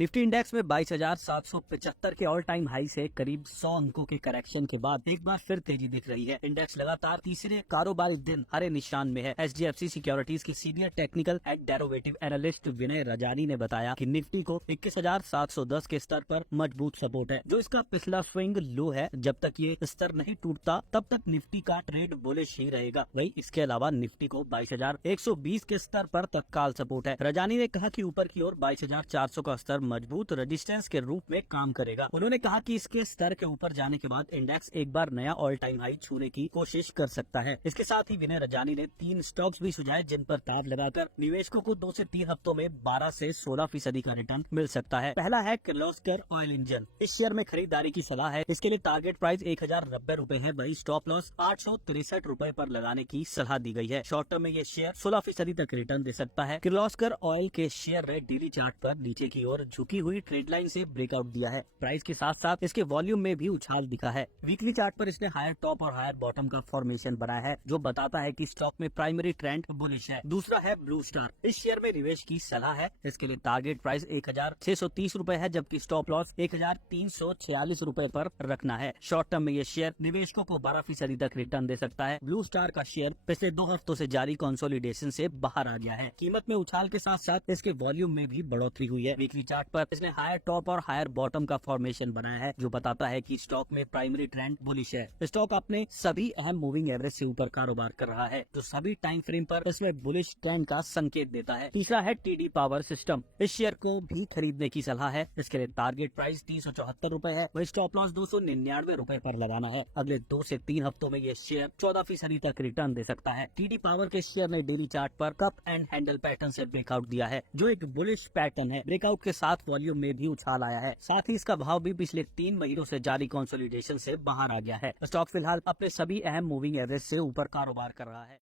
Nifty index में 22,775 के all time high से करीब 100 अंकों के करेक्शन के बाद एक बार फिर तेजी दिख रही है। इंडेक्स लगातार तीसरे कारोबारी दिन हरे निशान में है। एचडीएफसी सिक्योरिटीज की senior technical and derivative analyst विनय रजानी ने बताया कि निफ्टी को 21,710 के स्तर पर मजबूत सपोर्ट है, जो इसका पिछला स्विंग लो है। जब तक ये स्तर नहीं टूटता तब तक निफ्टी का ट्रेड बुलिश ही रहेगा। वही इसके अलावा निफ्टी को 22,120 के स्तर पर तत्काल सपोर्ट है। रजानी ने कहा कि ऊपर की ओर 22,400 का स्तर मजबूत रेजिस्टेंस के रूप में काम करेगा। उन्होंने कहा कि इसके स्तर के ऊपर जाने के बाद इंडेक्स एक बार नया ऑल टाइम हाई छूने की कोशिश कर सकता है। इसके साथ ही विनय रजानी ने 3 स्टॉक्स भी सुझाए जिन पर ताव लगाकर निवेशकों को 2 से 3 हफ्तों में 12 से 16% का रिटर्न मिल सकता है। पहला है किर्लोस्कर ऑयल इंजन। इस शेयर में खरीदारी की सलाह है। इसके लिए टारगेट प्राइस 1,090 रूपए है। वही स्टॉप लॉस 863 रूपए पर लगाने की सलाह दी गई है। शॉर्ट टर्म में ये शेयर 16% तक रिटर्न दे सकता है। किर्लोस्कर ऑयल के शेयर ने डेली चार्ट पर नीचे की ओर झुकी हुई ट्रेड लाइन से ब्रेकआउट दिया है। प्राइस के साथ साथ इसके वॉल्यूम में भी उछाल दिखा है। वीकली चार्ट पर इसने हायर टॉप और हायर बॉटम का फॉर्मेशन बनाया है, जो बताता है कि स्टॉक में प्राइमरी ट्रेंड बुलिश है। दूसरा है ब्लू स्टार। इस शेयर में निवेश की सलाह है। इसके लिए टारगेट प्राइस 1,630 रूपए है, जबकि स्टॉप लॉस 1,346 रूपए पर रखना है। शॉर्ट टर्म में ये शेयर निवेशकों को 12% तक रिटर्न दे सकता है। ब्लू स्टार का शेयर पिछले 2 हफ्तों से जारी कंसोलिडेशन से बाहर आ गया है। कीमत में उछाल के साथ साथ इसके वॉल्यूम में भी बढ़ोतरी हुई है। वीकली चार्ट पर इसने हायर टॉप और हायर बॉटम का फॉर्मेशन बनाया है, जो बताता है कि स्टॉक में प्राइमरी ट्रेंड बुलिश है। स्टॉक अपने सभी अहम मूविंग एवरेज से ऊपर कारोबार कर रहा है, जो सभी टाइम फ्रेम पर इसमें बुलिश ट्रेंड का संकेत देता है। तीसरा है टीडी पावर सिस्टम। इस शेयर को भी खरीदने की सलाह है। इसके लिए टारगेट प्राइस 374 रूपए है। वही स्टॉप लॉस 299 रूपए पर लगाना है। अगले 2 से 3 हफ्तों में ये शेयर 14% तक रिटर्न दे सकता है। टीडी पावर के शेयर ने डेली चार्ट पर कप एंड हैंडल पैटर्न से ब्रेकआउट दिया है, जो एक बुलिश पैटर्न है। ब्रेकआउट के साथ वॉल्यूम में भी उछाल आया है। साथ ही इसका भाव भी पिछले 3 महीनों से जारी कंसोलिडेशन से बाहर आ गया है। स्टॉक फिलहाल अपने सभी अहम मूविंग एवरेज से ऊपर कारोबार कर रहा है।